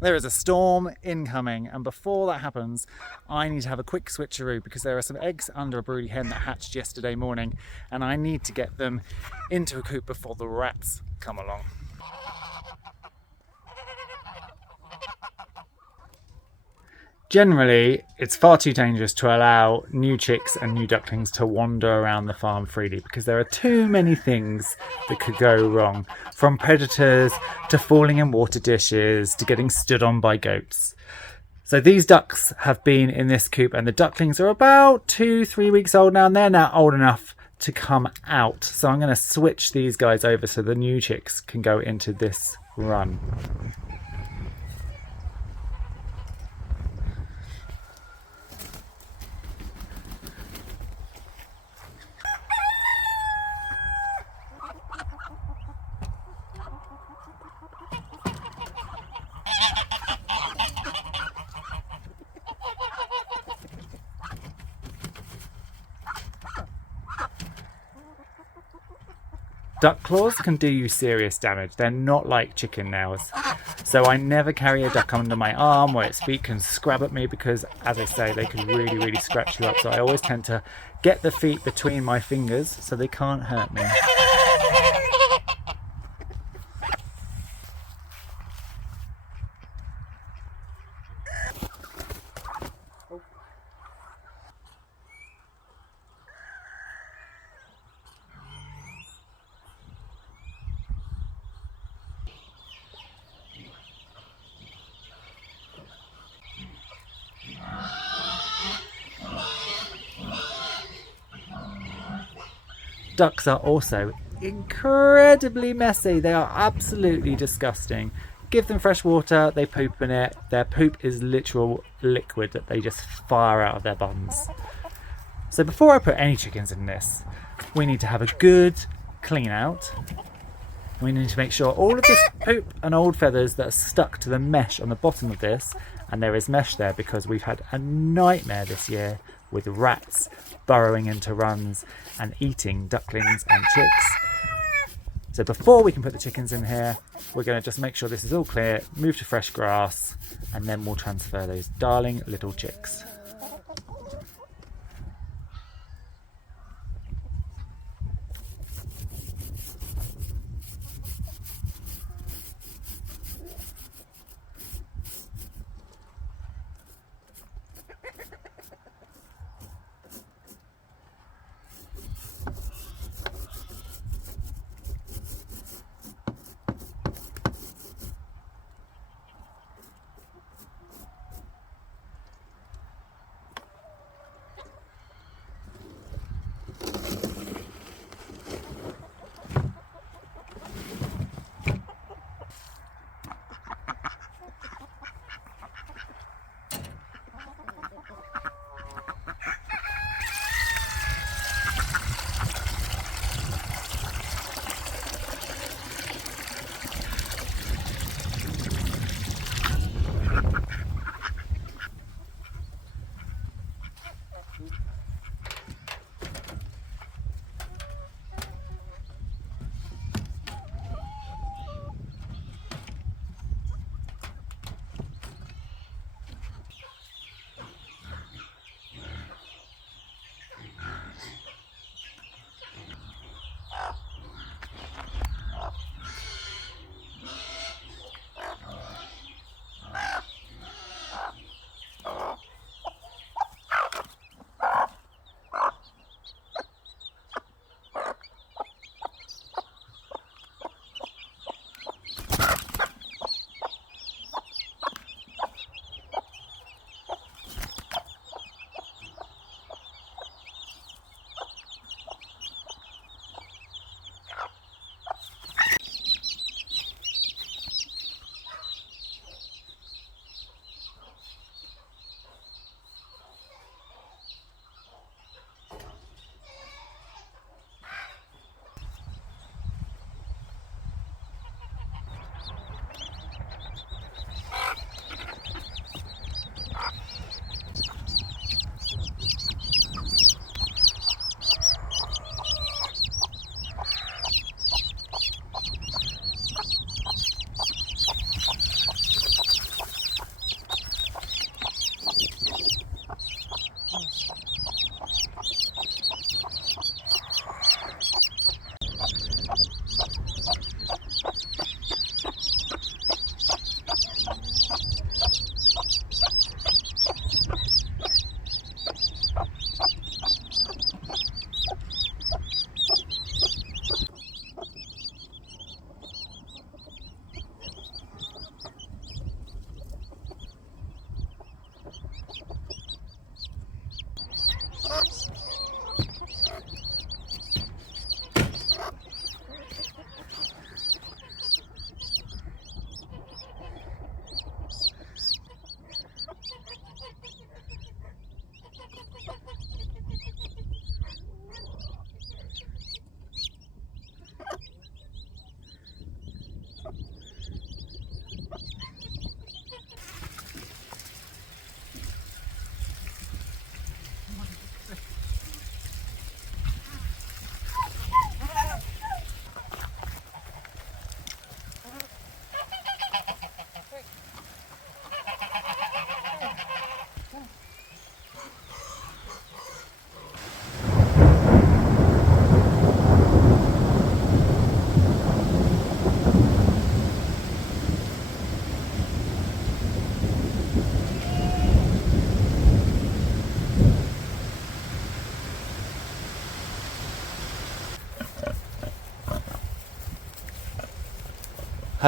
There is a storm incoming, and before that happens, I need to have a quick switcheroo because there are some eggs under a broody hen that hatched yesterday morning, and I need to get them into a coop before the rats come along. Generally, it's far too dangerous to allow new chicks and new ducklings to wander around the farm freely because there are too many things that could go wrong, from predators to falling in water dishes to getting stood on by goats. So these ducks have been in this coop, and the ducklings are about 2-3 weeks old now, and they're now old enough to come out. So I'm going to switch these guys over so the new chicks can go into this run. Duck claws can do you serious damage. They're not like chicken nails. So I never carry a duck under my arm where its feet can scrab at me because, as I say, they can really, really scratch you up. So I always tend to get the feet between my fingers so they can't hurt me. Ducks are also incredibly messy. They are absolutely disgusting. Give them fresh water, they poop in it. Their poop is literal liquid that they just fire out of their bums. So before I put any chickens in this, we need to have a good clean out. We need to make sure all of this poop and old feathers that are stuck to the mesh on the bottom of this, and there is mesh there because we've had a nightmare this year with rats burrowing into runs and eating ducklings and chicks. So before we can put the chickens in here, we're going to just make sure this is all clear, move to fresh grass, and then we'll transfer those darling little chicks.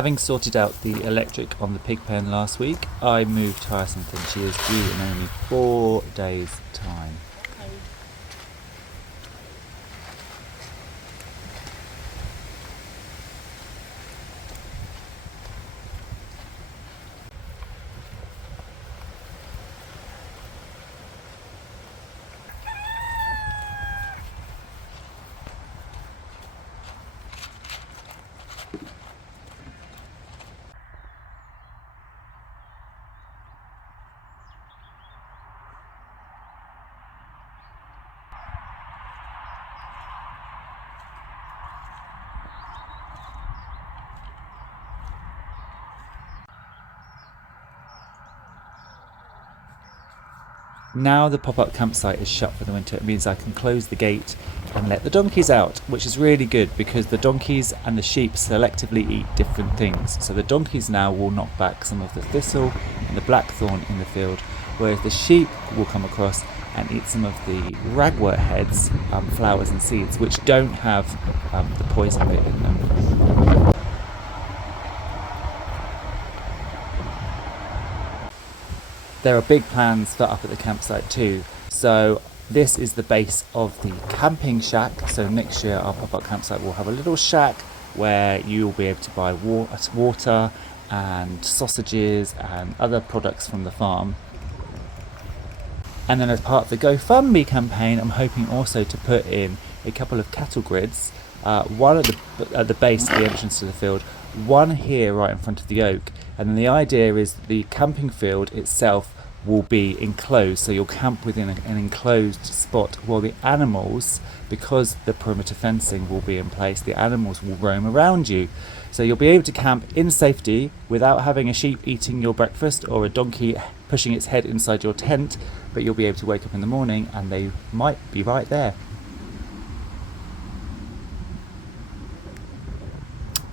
Having sorted out the electric on the pig pen last week, I moved Hyacinth and she is due in only 4 days' time. Now the pop-up campsite is shut for the winter, it means I can close the gate and let the donkeys out, which is really good because the donkeys and the sheep selectively eat different things. So the donkeys now will knock back some of the thistle and the blackthorn in the field, whereas the sheep will come across and eat some of the ragwort heads, flowers and seeds, which don't have the poison bit in them. There are big plans for up at the campsite too. So this is the base of the camping shack. So next year our pop-up campsite will have a little shack where you'll be able to buy water and sausages and other products from the farm. And then as part of the GoFundMe campaign, I'm hoping also to put in a couple of cattle grids, one at the base of the entrance to the field, one here right in front of the oak, and then the idea is that the camping field itself will be enclosed, so you'll camp within an enclosed spot while the animals, because the perimeter fencing will be in place, the animals will roam around you. So you'll be able to camp in safety without having a sheep eating your breakfast or a donkey pushing its head inside your tent, but you'll be able to wake up in the morning and they might be right there.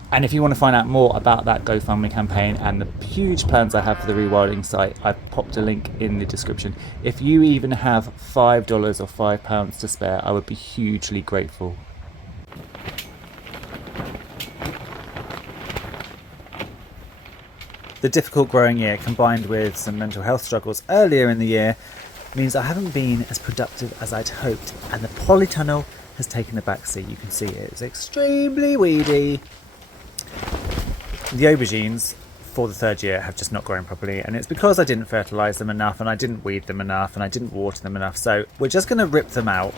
And if you want to find out more about that GoFundMe campaign and the huge plans I have for the rewilding site, I've popped a link in the description. If you even have $5 or £5 to spare, I would be hugely grateful. The difficult growing year combined with some mental health struggles earlier in the year means I haven't been as productive as I'd hoped, and the polytunnel has taken the backseat. You can see it's extremely weedy. The aubergines for the third year have just not grown properly, and it's because I didn't fertilise them enough and I didn't weed them enough and I didn't water them enough. So we're just going to rip them out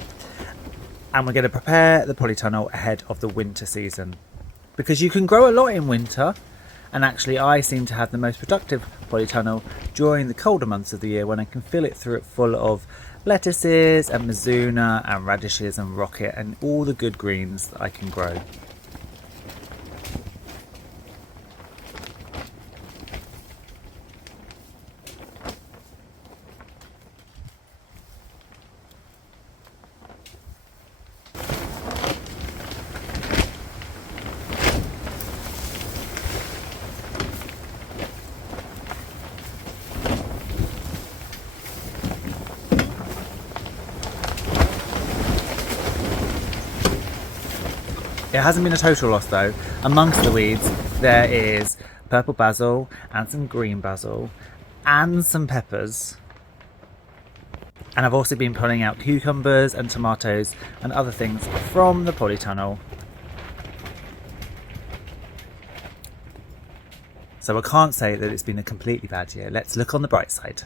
and we're going to prepare the polytunnel ahead of the winter season, because you can grow a lot in winter, and actually I seem to have the most productive polytunnel during the colder months of the year when I can fill it full of lettuces and mizuna and radishes and rocket and all the good greens that I can grow. It hasn't been a total loss though. Amongst the weeds there is purple basil and some green basil and some peppers. And I've also been pulling out cucumbers and tomatoes and other things from the polytunnel. So I can't say that it's been a completely bad year. Let's look on the bright side.